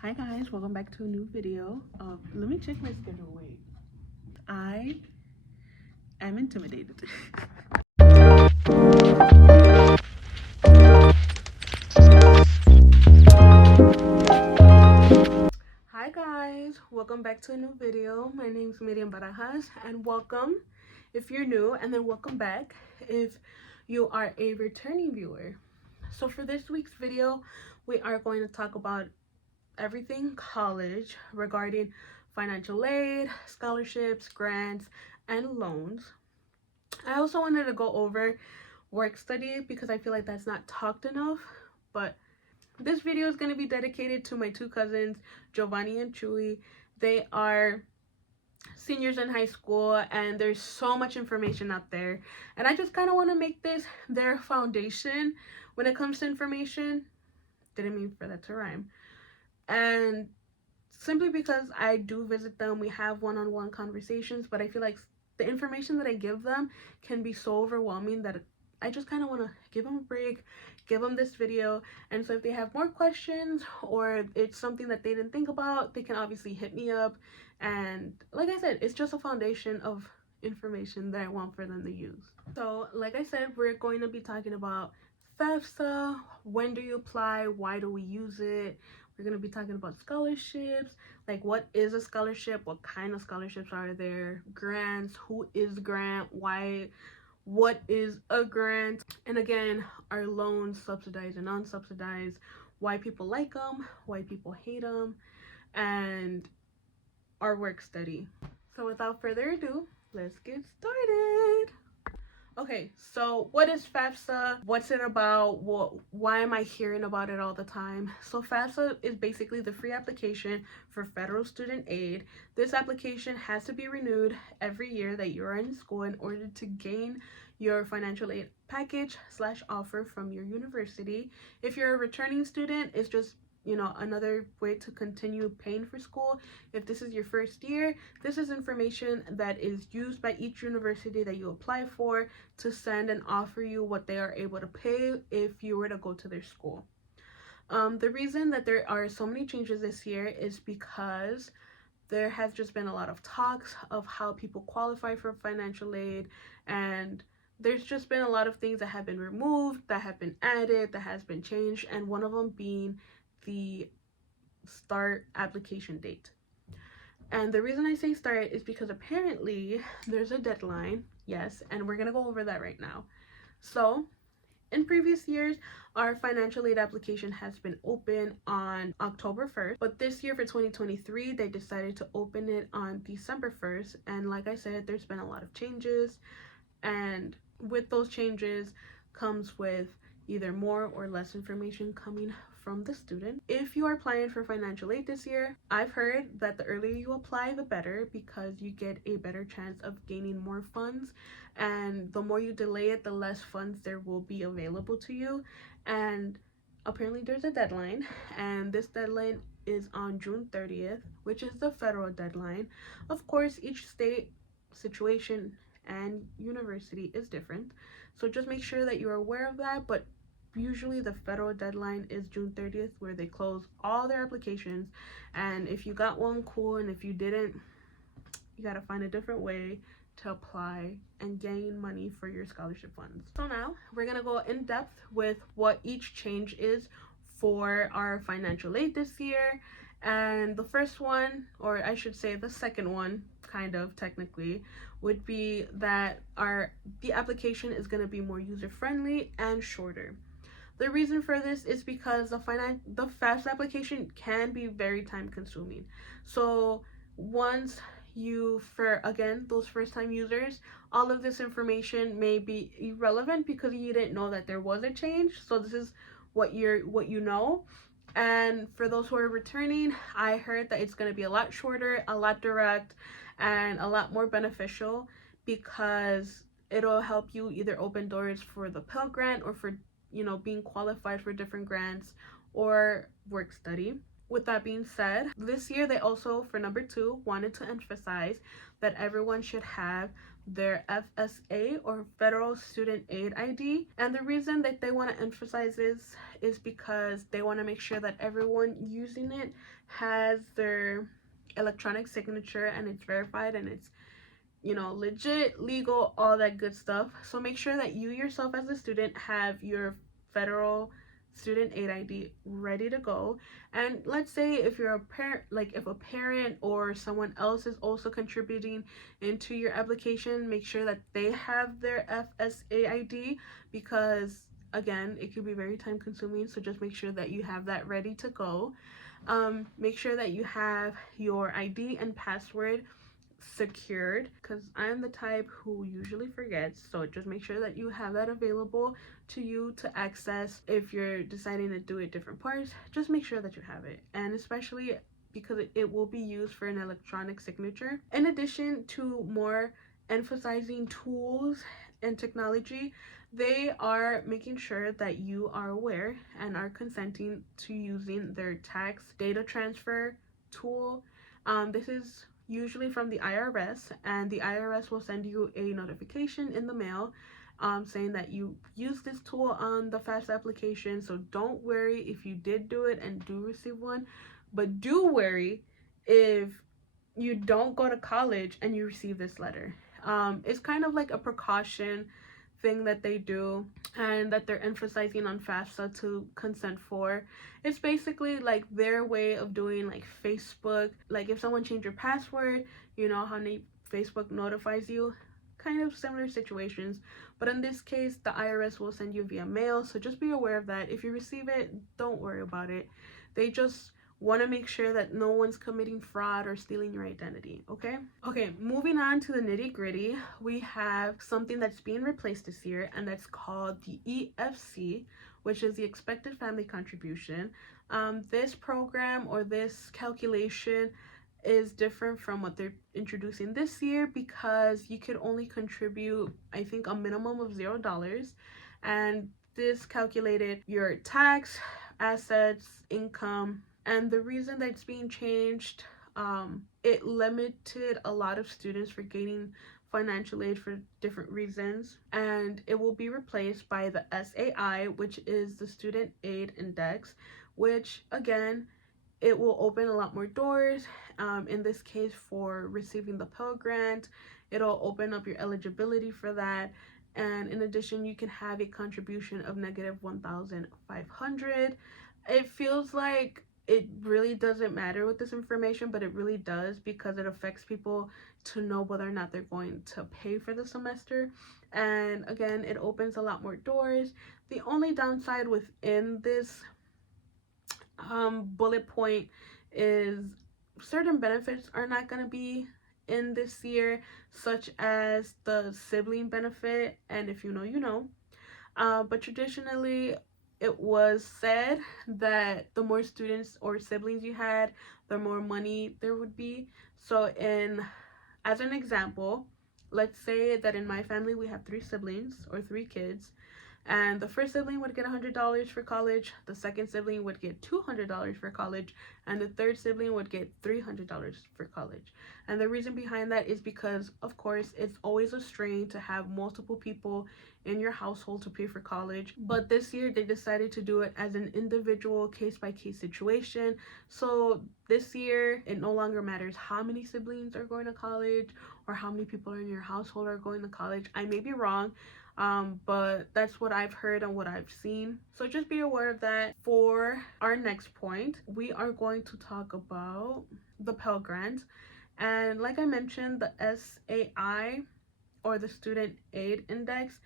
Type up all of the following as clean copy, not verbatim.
Hi guys, welcome back to a new video. Let me check my schedule. Wait, I am intimidated. Hi guys, welcome back to a new video. My name is Miriam Barajas and welcome if you're new, and then welcome back if you are a returning viewer. So for this week's video, we are going to talk about everything college regarding financial aid, scholarships, grants, and loans. I also wanted to go over work study because I feel like that's not talked enough, but this video is going to be dedicated to my two cousins, Giovanni and Chuy. They are seniors in high school and there's so much information out there, and I just kind of want to make this their foundation when it comes to information. Didn't mean for that to rhyme. And simply because I do visit them, we have one-on-one conversations, but I feel like the information that I give them can be so overwhelming that I just kind of want to give them a break, give them this video. And so if they have more questions or it's something that they didn't think about, they can obviously hit me up. And like I said, it's just a foundation of information that I want for them to use. So like I said, we're going to be talking about FAFSA, when do you apply, why do we use it. We're going to be talking about scholarships, like what is a scholarship, what kind of scholarships are there, grants, who is grant, why, what is a grant, and again, are loans subsidized and unsubsidized, why people like them, why people hate them, and our work study. So without further ado, let's get started. Okay, so what is FAFSA? What's it about? Why am I hearing about it all the time? So FAFSA is basically the free application for federal student aid. This application has to be renewed every year that you're in school in order to gain your financial aid package / offer from your university. If you're a returning student, it's just another way to continue paying for school. If this is your first year, this is information that is used by each university that you apply for to send and offer you what they are able to pay if you were to go to their school. The reason that there are so many changes this year is because there has just been a lot of talks of how people qualify for financial aid, and there's just been a lot of things that have been removed, that have been added, that has been changed, and one of them being the start application date. And the reason I say start is because apparently there's a deadline, yes, and we're gonna go over that right now. So in previous years, our financial aid application has been open on October 1st, but this year for 2023, they decided to open it on December 1st. And like I said, there's been a lot of changes, and with those changes comes with either more or less information coming from the student. If you are applying for financial aid this year, I've heard that the earlier you apply, the better, because you get a better chance of gaining more funds, and the more you delay it, the less funds there will be available to you. And apparently there's a deadline, and this deadline is on June 30th, which is the federal deadline. Of course, each state situation and university is different, so just make sure that you're aware of that. But usually the federal deadline is June 30th, where they close all their applications. And if you got one, cool, and if you didn't, you gotta find a different way to apply and gain money for your scholarship funds. So now we're gonna go in depth with what each change is for our financial aid this year. And the first one, or I should say the second one, kind of technically, would be that the application is going to be more user friendly and shorter. The reason for this is because the FAFSA application can be very time consuming. So once for again those first time users, all of this information may be irrelevant because you didn't know that there was a change. So this is what you know. And for those who are returning, I heard that it's going to be a lot shorter, a lot direct, and a lot more beneficial, because it'll help you either open doors for the Pell Grant or for being qualified for different grants or work study. With that being said, this year they also, for number 2, wanted to emphasize that everyone should have their FSA or Federal Student Aid ID. And the reason that they want to emphasize this is because they want to make sure that everyone using it has their electronic signature and it's verified and it's, you know, legit, legal, all that good stuff. So make sure that you yourself as a student have your Federal Student Aid ID ready to go. And let's say if you're a parent, like if a parent or someone else is also contributing into your application, make sure that they have their FSA ID, because again, it could be very time consuming. So just make sure that you have that ready to go. Make sure that you have your ID and password secured, because I'm the type who usually forgets. So just make sure that you have that available to you to access. If you're deciding to do it different parts, just make sure that you have it, and especially because it will be used for an electronic signature. In addition to more emphasizing tools and technology, they are making sure that you are aware and are consenting to using their tax data transfer tool. This is usually from the IRS, and the IRS will send you a notification in the mail saying that you use this tool on the FAFSA application. So don't worry if you did do it and do receive one, but do worry if you don't go to college and you receive this letter. It's kind of like a precaution thing that they do and that they're emphasizing on FAFSA to consent for. It's basically like their way of doing like Facebook. Like if someone changed your password, you know how Facebook notifies you, kind of similar situations. But in this case, the IRS will send you via mail, so just be aware of that. If you receive it, don't worry about it. They just want to make sure that no one's committing fraud or stealing your identity. Okay, moving on to the nitty gritty, we have something that's being replaced this year, and that's called the EFC, which is the expected family contribution. This program or this calculation is different from what they're introducing this year, because you could only contribute, I think, a minimum of $0, and this calculated your tax, assets, income. And the reason that it's being changed, it limited a lot of students for gaining financial aid for different reasons, and it will be replaced by the SAI, which is the Student Aid Index, which again, it will open a lot more doors. In this case, for receiving the Pell Grant, it'll open up your eligibility for that. And in addition, you can have a contribution of negative 1,500. It feels like it really doesn't matter with this information, but it really does, because it affects people to know whether or not they're going to pay for the semester. And again, it opens a lot more doors. The only downside within this bullet point is certain benefits are not going to be in this year, such as the sibling benefit, and if you know, you know. But traditionally, it was said that the more students or siblings you had, the more money there would be. So as an example, let's say that in my family we have 3 siblings or 3 kids, and the first sibling would get $100 for college, the second sibling would get $200 for college, and the third sibling would get $300 for college. And the reason behind that is because, of course, it's always a strain to have multiple people in your household to pay for college. But this year they decided to do it as an individual case-by-case situation. So this year it no longer matters how many siblings are going to college or how many people in your household are going to college. I may be wrong, but that's what I've heard and what I've seen. So just be aware of that. For our next point, we are going to talk about the Pell Grant. And like I mentioned, the SAI, or the Student Aid Index,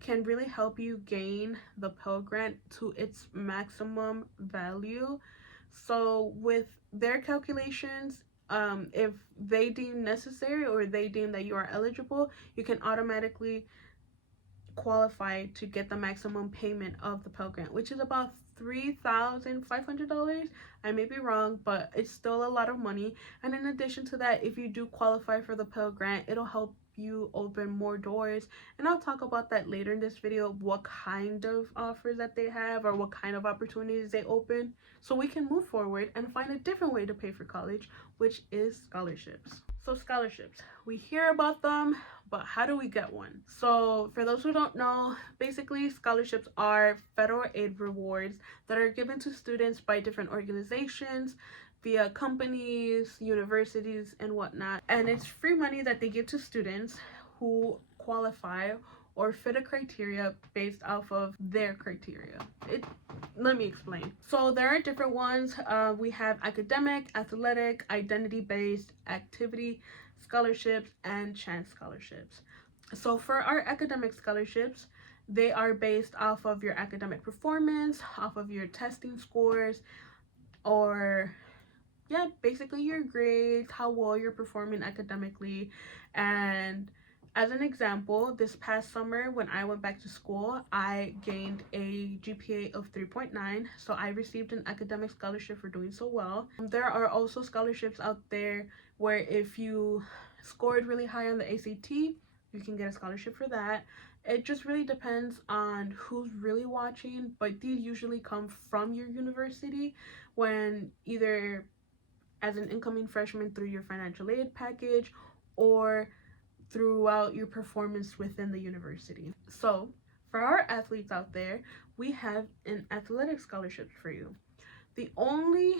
can really help you gain the Pell Grant to its maximum value. So with their calculations, if they deem necessary or they deem that you are eligible, you can automatically qualify to get the maximum payment of the Pell Grant, which is about $3,500. I may be wrong, but it's still a lot of money. And in addition to that, if you do qualify for the Pell Grant, it'll help you open more doors, and I'll talk about that later in this video, what kind of offers that they have or what kind of opportunities they open, so we can move forward and find a different way to pay for college, which is scholarships. So scholarships, we hear about them, but how do we get one? So for those who don't know, basically scholarships are federal aid rewards that are given to students by different organizations via companies, universities, and whatnot. And it's free money that they give to students who qualify or fit a criteria based off of their criteria. Let me explain. So there are different ones. We have academic, athletic, identity-based, activity scholarships, and chance scholarships. So for our academic scholarships, they are based off of your academic performance, off of your testing scores, or yeah, basically your grades, how well you're performing academically. And as an example, this past summer when I went back to school, I gained a GPA of 3.9, so I received an academic scholarship for doing so well. There are also scholarships out there where if you scored really high on the ACT, you can get a scholarship for that. It just really depends on who's really watching, but these usually come from your university when either as an incoming freshman through your financial aid package or throughout your performance within the university. So for our athletes out there, we have an athletic scholarship for you. The only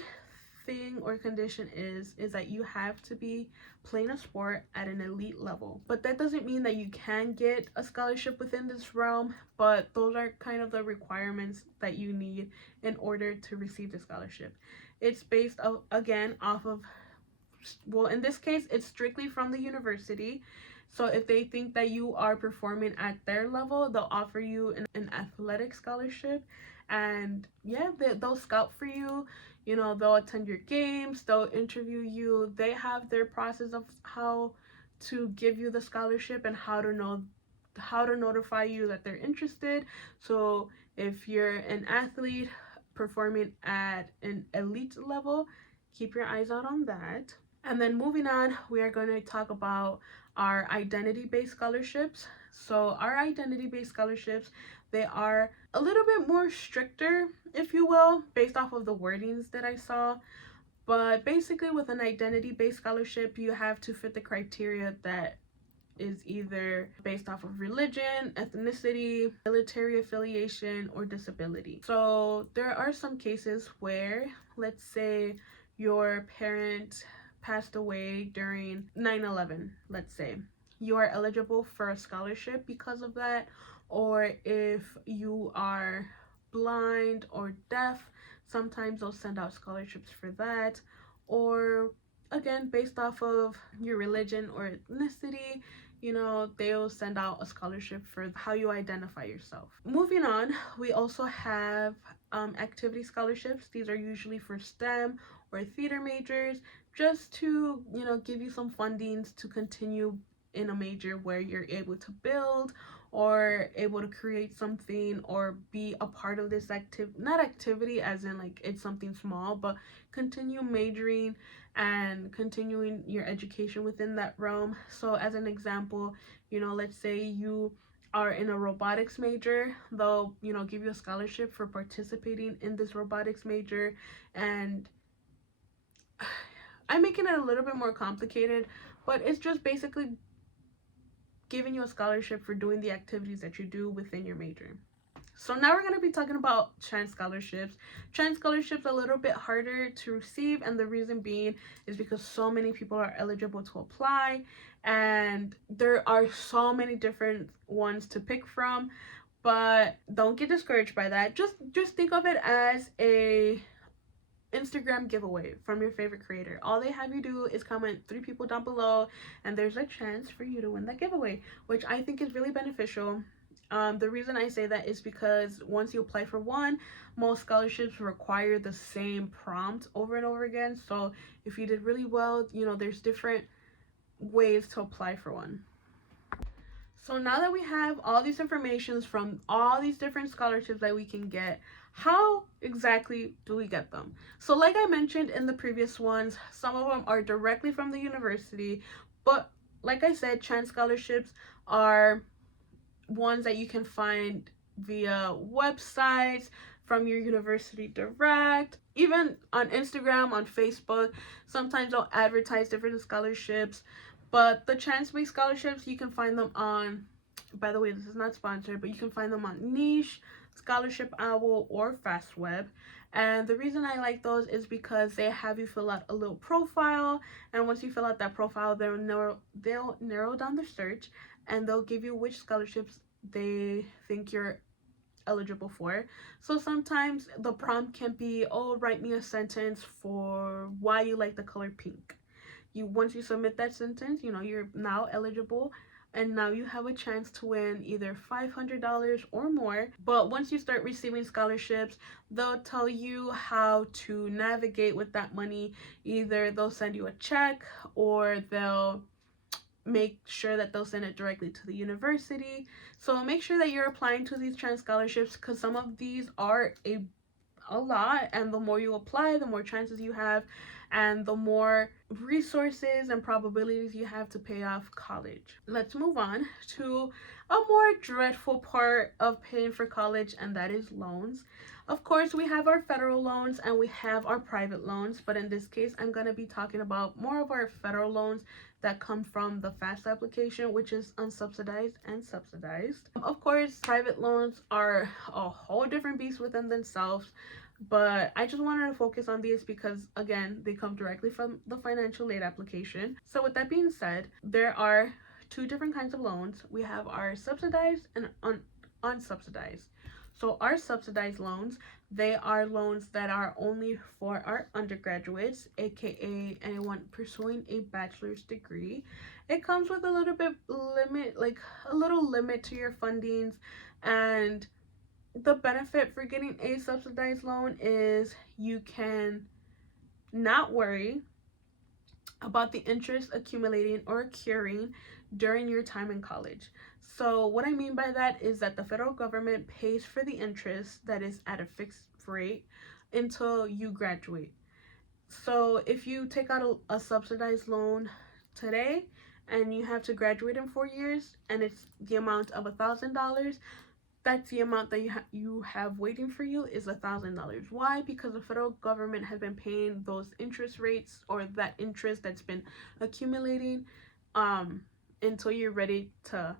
thing or condition is that you have to be playing a sport at an elite level. But that doesn't mean that you can get a scholarship within this realm, but those are kind of the requirements that you need in order to receive the scholarship. It's based again off of, well, in this case it's strictly from the university. So if they think that you are performing at their level, they'll offer you an athletic scholarship, and yeah, they'll scout for you. You know, they'll attend your games, they'll interview you. They have their process of how to give you the scholarship and how to notify you that they're interested. So if you're an athlete performing at an elite level, keep your eyes out on that. And then moving on, we are going to talk about our identity-based scholarships. So our identity-based scholarships, they are a little bit more stricter, if you will, based off of the wordings that I saw. But basically with an identity-based scholarship, you have to fit the criteria that is either based off of religion, ethnicity, military affiliation, or disability. So there are some cases where, let's say your parent passed away during 9/11, let's say. You are eligible for a scholarship because of that. Or if you are blind or deaf, sometimes they'll send out scholarships for that. Or again, based off of your religion or ethnicity, you know, they'll send out a scholarship for how you identify yourself. Moving on, we also have activity scholarships. These are usually for STEM or theater majors, just to, you know, give you some fundings to continue in a major where you're able to build or able to create something or be a part of this activity as in like it's something small, but continue majoring and continuing your education within that realm. So as an example, you know, let's say you are in a robotics major, they'll, you know, give you a scholarship for participating in this robotics major. And I'm making it a little bit more complicated, but it's just basically giving you a scholarship for doing the activities that you do within your major. So now we're going to be talking about chance scholarships. Chance scholarships are a little bit harder to receive, and the reason being is because so many people are eligible to apply, and there are so many different ones to pick from. But don't get discouraged by that. Just think of it as a Instagram giveaway from your favorite creator. All they have you do is comment 3 people down below, and there's a chance for you to win that giveaway, which I think is really beneficial. The reason I say that is because once you apply for one, most scholarships require the same prompt over and over again. So if you did really well, you know, there's different ways to apply for one. So now that we have all these informations from all these different scholarships that we can get, how exactly do we get them? So like I mentioned in the previous ones, some of them are directly from the university, but like I said, chance scholarships are ones that you can find via websites, from your university direct. Even on Instagram, on Facebook, sometimes they'll advertise different scholarships. But the chance-based scholarships, you can find them on, by the way, this is not sponsored, but you can find them on Niche, Scholarship Owl, or FastWeb. And the reason I like those is because they have you fill out a little profile, and once you fill out that profile, they'll narrow down the search, and they'll give you which scholarships they think you're eligible for. So sometimes the prompt can be, oh, write me a sentence for why you like the color pink. Once you submit that sentence, you're now eligible, and now you have a chance to win either $500 or more. But once you start receiving scholarships, they'll tell you how to navigate with that money. Either they'll send you a check, or they'll make sure that they'll send it directly to the university. So make sure that you're applying to these trans scholarships, because some of these are a lot, and the more you apply, the more chances you have, and the more resources and probabilities you have to pay off college. Let's move on to a more dreadful part of paying for college, and that is loans. Of course, we have our federal loans and we have our private loans, but in this case, I'm going to be talking about more of our federal loans that come from the FAFSA application, which is unsubsidized and subsidized. Of course, private loans are a whole different beast within themselves, but I just wanted to focus on these because, again, they come directly from the financial aid application. So with that being said, there are two different kinds of loans. We have our subsidized and unsubsidized. So our subsidized loans, they are loans that are only for our undergraduates, aka anyone pursuing a bachelor's degree. It comes with a little bit limit to your fundings, and the benefit for getting a subsidized loan is you can not worry about the interest accumulating or accruing during your time in college. So what I mean by that is that the federal government pays for the interest that is at a fixed rate until you graduate. So if you take out a subsidized loan today and you have to graduate in 4 years, and it's the amount of $1,000, that's the amount that you have waiting for you is $1,000. Why? Because the federal government has been paying those interest rates, or that interest that's been accumulating, until you're ready to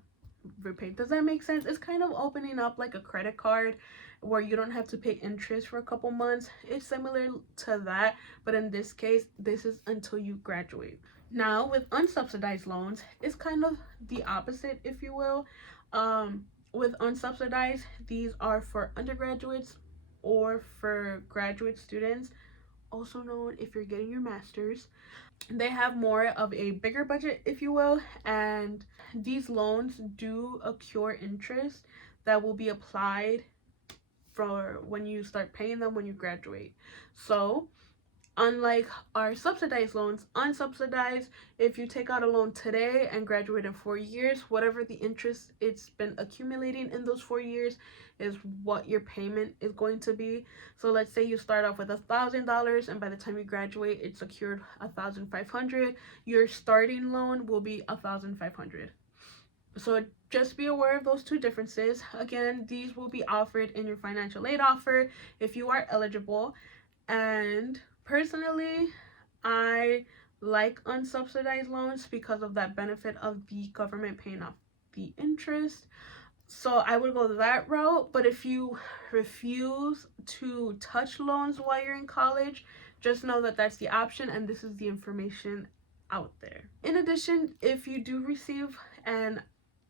repay. Does that make sense? It's kind of opening up like a credit card where you don't have to pay interest for a couple months. It's similar to that, but in this case, this is until you graduate. Now, with unsubsidized loans, it's kind of the opposite, if you will. With unsubsidized, these are for undergraduates or for graduate students, also known if you're getting your master's. They have more of a bigger budget, if you will, and these loans do accrue interest that will be applied for when you start paying them when you graduate. So unlike our subsidized loans, unsubsidized, if you take out a loan today and graduate in 4 years, whatever the interest it's been accumulating in those 4 years is what your payment is going to be. So let's say you start off with $1,000, and by the time you graduate, it's secured $1,500. Your starting loan will be $1,500. So just be aware of those two differences. Again, these will be offered in your financial aid offer if you are eligible. And personally, I like unsubsidized loans because of that benefit of the government paying off the interest. So I would go that route. But if you refuse to touch loans while you're in college, just know that that's the option, and this is the information out there. In addition, if you do receive and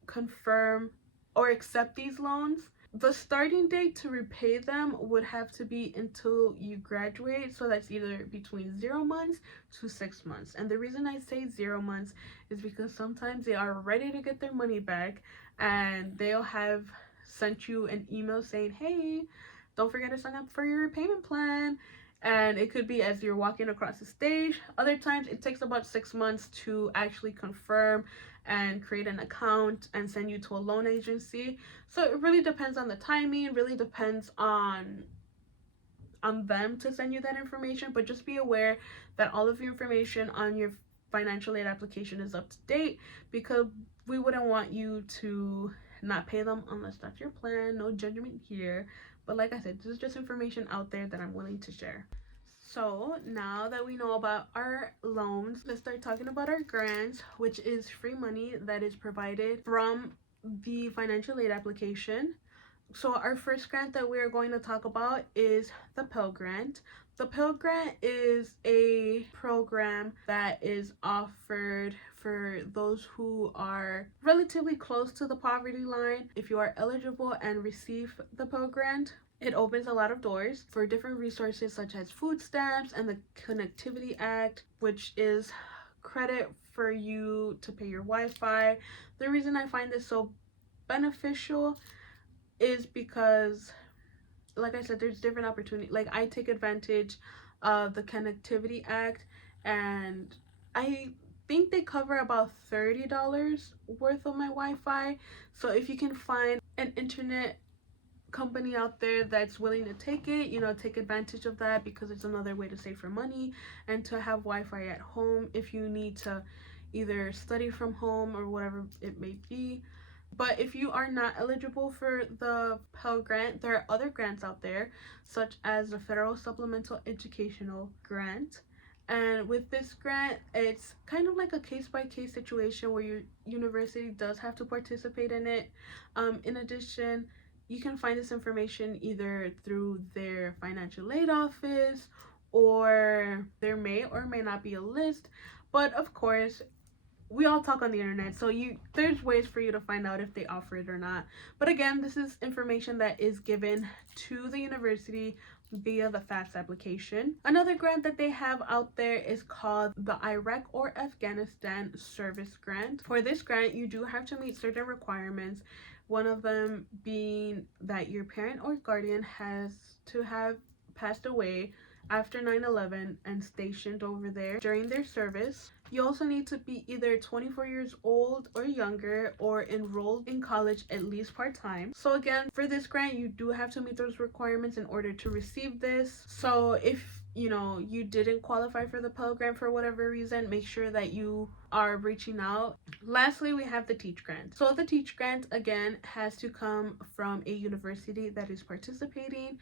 confirm or accept these loans, the starting date to repay them would have to be until you graduate. So that's either between 0 months to 6 months. And the reason I say 0 months is because sometimes they are ready to get their money back, and they'll have sent you an email saying, hey, don't forget to sign up for your repayment plan. And it could be as you're walking across the stage. Other times it takes about 6 months to actually confirm and create an account and send you to a loan agency. So it really depends on the timing, it really depends on them to send you that information. But just be aware that all of your information on your financial aid application is up to date, because we wouldn't want you to not pay them unless that's your plan. No judgment here, But like I said, this is just information out there that I'm willing to share. So now that we know about our loans, let's start talking about our grants, which is free money that is provided from the financial aid application. So our first grant that we are going to talk about is the Pell Grant. The Pell Grant is a program that is offered for those who are relatively close to the poverty line. If you are eligible and receive the Pell Grant, it opens a lot of doors for different resources such as food stamps and the Connectivity Act, which is credit for you to pay your Wi-Fi. The reason I find this so beneficial is because, like I said, there's different opportunities. Like, I take advantage of the Connectivity Act, and I think they cover about $30 worth of my Wi-Fi. So if you can find an internet company out there that's willing to take it, take advantage of that, because it's another way to save for money and to have Wi-Fi at home if you need to either study from home or whatever it may be. But if you are not eligible for the Pell Grant, there are other grants out there, such as the Federal Supplemental Educational Grant. And with this grant, it's kind of like a case-by-case situation where your university does have to participate in it. In addition, you can find this information either through their financial aid office, or there may or may not be a list. But of course, we all talk on the internet, so there's ways for you to find out if they offer it or not. But again, this is information that is given to the university via the FAFSA application. Another grant that they have out there is called the Iraq or Afghanistan Service Grant. For this grant, you do have to meet certain requirements, one of them being that your parent or guardian has to have passed away after 9/11 and stationed over there during their service. You also need to be either 24 years old or younger, or enrolled in college at least part-time. So again, for this grant, you do have to meet those requirements in order to receive this. So if you didn't qualify for the Pell Grant for whatever reason, make sure that you are reaching out. Lastly, we have the Teach Grant. So the Teach Grant, again, has to come from a university that is participating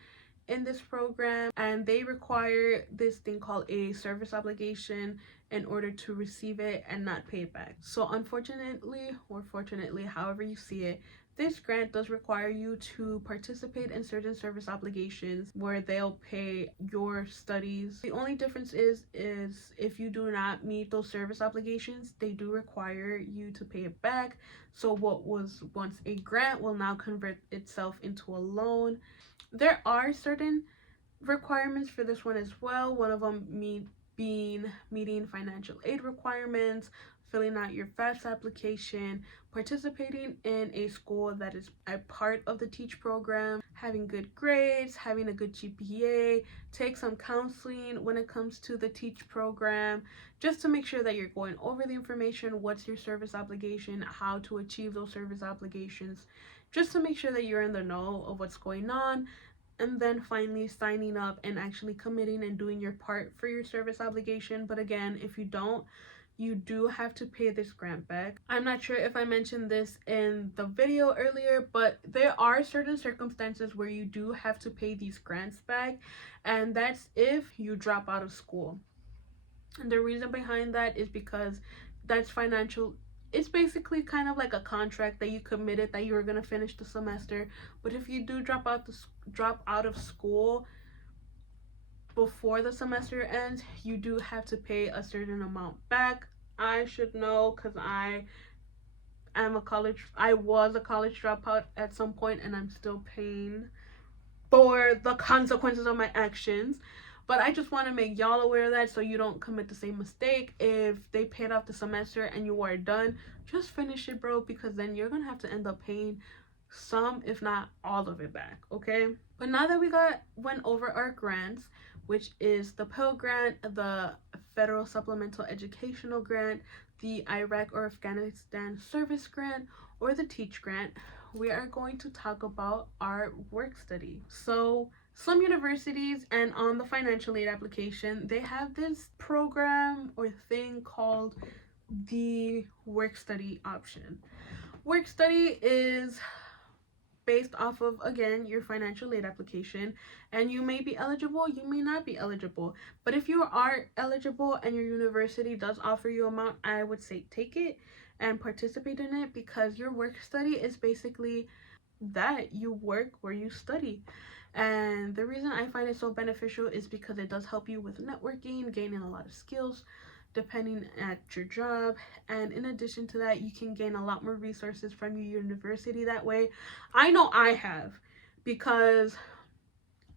in this program, and they require this thing called a service obligation in order to receive it and not pay it back. So unfortunately, or fortunately, however you see it, this grant does require you to participate in certain service obligations where they'll pay your studies. The only difference is if you do not meet those service obligations, they do require you to pay it back. So what was once a grant will now convert itself into a loan. There are certain requirements for this one as well. One of them being meeting financial aid requirements, filling out your FAFSA application, participating in a school that is a part of the Teach program, having good grades, having a good GPA, take some counseling when it comes to the Teach program, just to make sure that you're going over the information, what's your service obligation, how to achieve those service obligations, just to make sure that you're in the know of what's going on. And then finally signing up and actually committing and doing your part for your service obligation. But again, if you don't, you do have to pay this grant back. I'm not sure if I mentioned this in the video earlier, but there are certain circumstances where you do have to pay these grants back, and that's if you drop out of school. And the reason behind that is because that's financial. It's basically kind of like a contract that you committed that you were going to finish the semester. But if you do drop out of school before the semester ends, you do have to pay a certain amount back. I should know because I was a college dropout at some point, and I'm still paying for the consequences of my actions. But I just want to make y'all aware of that, so you don't commit the same mistake. If they paid off the semester and you are done, just finish it, bro, because then you're gonna have to end up paying some, if not all of it back, okay? But now that we went over our grants, which is the Pell Grant, the Federal Supplemental Educational Grant, the Iraq or Afghanistan Service Grant, or the Teach Grant, we are going to talk about our work study. So some universities, and on the financial aid application, they have this program or thing called the work study option. Work study is based off of, again, your financial aid application, and you may be eligible, you may not be eligible. But if you are eligible and your university does offer you amount, I would say take it and participate in it, because your work study is basically that you work where you study. And the reason I find it so beneficial is because it does help you with networking, gaining a lot of skills depending at your job. And in addition to that, you can gain a lot more resources from your university that way. I know I have, because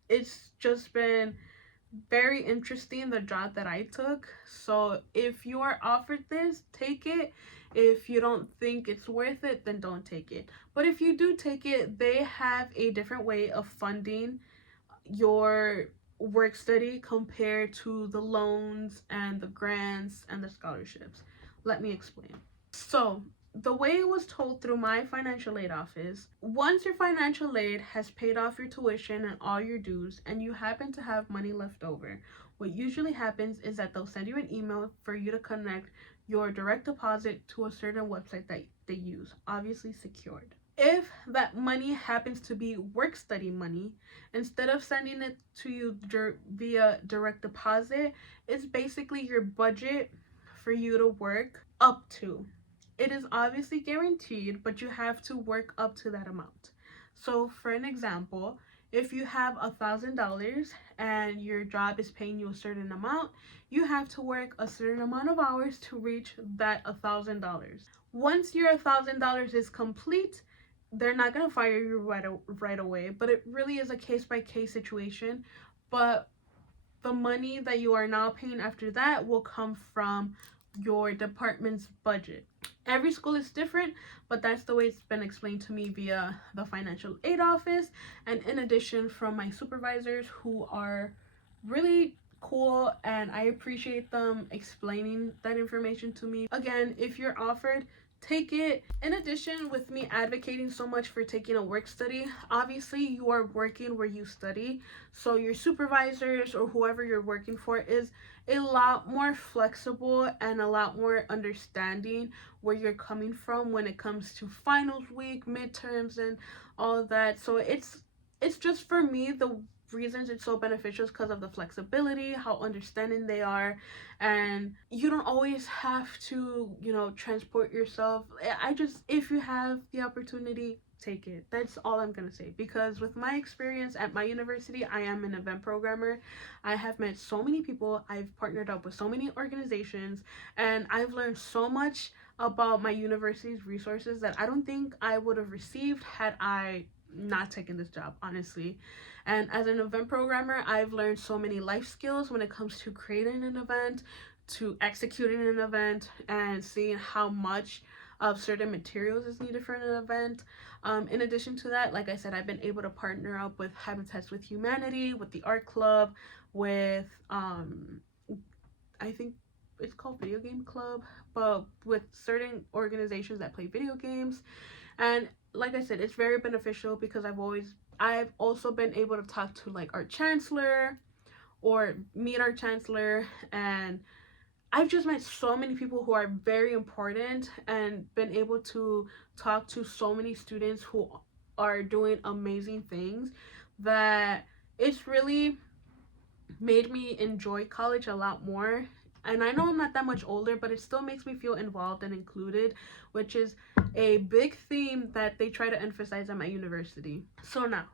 it's just been very interesting, the job that I took. So if you are offered this, take it. If you don't think it's worth it, then don't take it. But if you do take it, they have a different way of funding your work study compared to the loans and the grants and the scholarships. Let me explain. So the way it was told through my financial aid office, once your financial aid has paid off your tuition and all your dues and you happen to have money left over, what usually happens is that they'll send you an email for you to connect your direct deposit to a certain website that they use, obviously secured. If that money happens to be work study money, instead of sending it to you via direct deposit, it's basically your budget for you to work up to. It is obviously guaranteed, but you have to work up to that amount. So for an example, if you have $1,000 and your job is paying you a certain amount, you have to work a certain amount of hours to reach that $1,000. Once your $1,000 is complete, they're not going to fire you right away, but it really is a case-by-case situation. But the money that you are now paying after that will come from your department's budget. Every school is different, but that's the way it's been explained to me via the financial aid office, and in addition from my supervisors, who are really cool, and I appreciate them explaining that information to me. Again, if you're offered, take it. In addition, with me advocating so much for taking a work study, obviously you are working where you study, so your supervisors or whoever you're working for is a lot more flexible and a lot more understanding where you're coming from when it comes to finals week, midterms, and all of that. So it's just, for me, the reasons it's so beneficial is because of the flexibility, how understanding they are, and you don't always have to, transport yourself. If you have the opportunity, take it. That's all I'm gonna say, because with my experience at my university, I am an event programmer. I have met so many people, I've partnered up with so many organizations, and I've learned so much about my university's resources that I don't think I would have received had I not taken this job, honestly. And as an event programmer, I've learned so many life skills when it comes to creating an event, to executing an event, and seeing how much of certain materials is needed for an event. In addition to that, like I said, I've been able to partner up with Habitats with Humanity, with the art club, with I think it's called Video Game Club, but with certain organizations that play video games. And like I said, it's very beneficial because I've also been able to talk to like our chancellor or meet our chancellor, and I've just met so many people who are very important and been able to talk to so many students who are doing amazing things, that it's really made me enjoy college a lot more. And I know I'm not that much older, but it still makes me feel involved and included, which is a big theme that they try to emphasize at my university. So now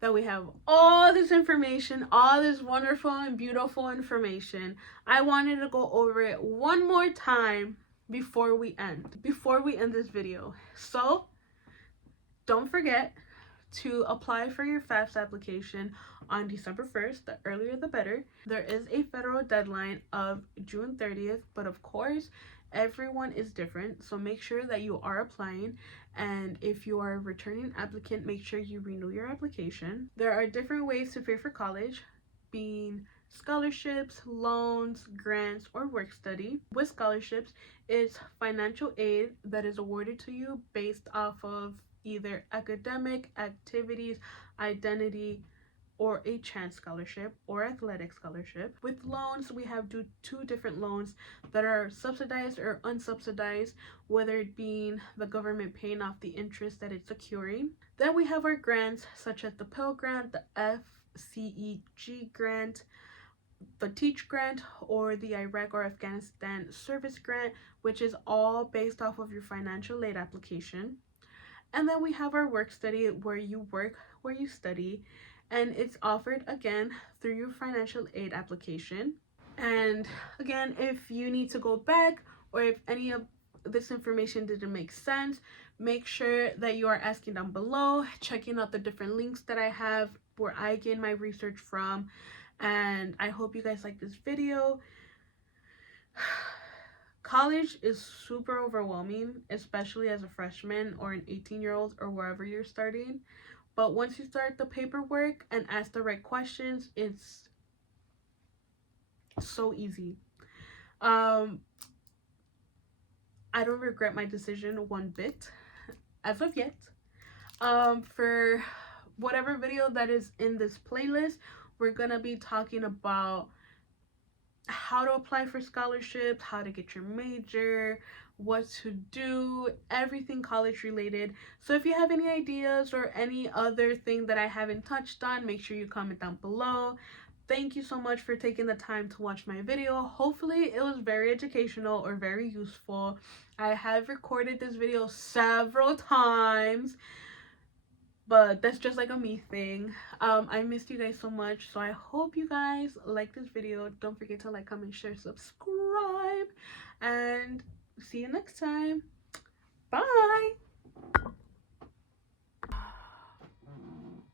that we have all this information, all this wonderful and beautiful information, I wanted to go over it one more time before we end this video. So don't forget to apply for your FAFSA application on December 1st. The earlier the better. There is a federal deadline of June 30th, but of course everyone is different, so make sure that you are applying. And if you are a returning applicant, make sure you renew your application. There are different ways to pay for college, being scholarships, loans, grants, or work study. With scholarships, it's financial aid that is awarded to you based off of either academic, activities, identity, or a chance scholarship or athletic scholarship. With loans, we have two different loans that are subsidized or unsubsidized, whether it being the government paying off the interest that it's securing. Then we have our grants, such as the Pell Grant, the FCEG grant, the Teach Grant, or the Iraq or Afghanistan Service Grant, which is all based off of your financial aid application. And then we have our work study, where you work where you study, and it's offered again through your financial aid application. And again, if you need to go back, or if any of this information didn't make sense, make sure that you are asking down below, checking out the different links that I have where I gain my research from. And I hope you guys like this video. College is super overwhelming, especially as a freshman or an 18-year-old or wherever you're starting. But once you start the paperwork and ask the right questions, it's so easy. I don't regret my decision one bit as of yet. For whatever video that is in this playlist, we're gonna be talking about how to apply for scholarships, how to get your major, what to do, everything college related. So if you have any ideas or any other thing that I haven't touched on, make sure you comment down below. Thank you so much for taking the time to watch my video. Hopefully it was very educational or very useful. I have recorded this video several times, but that's just like a me thing. I missed you guys so much, so I hope you guys like this video. Don't forget to like, comment, share, subscribe, and see you next time. Bye.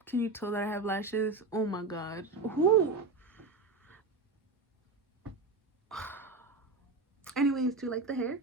Can you tell that I have lashes? Oh my god. Ooh. Anyways, do you like the hair?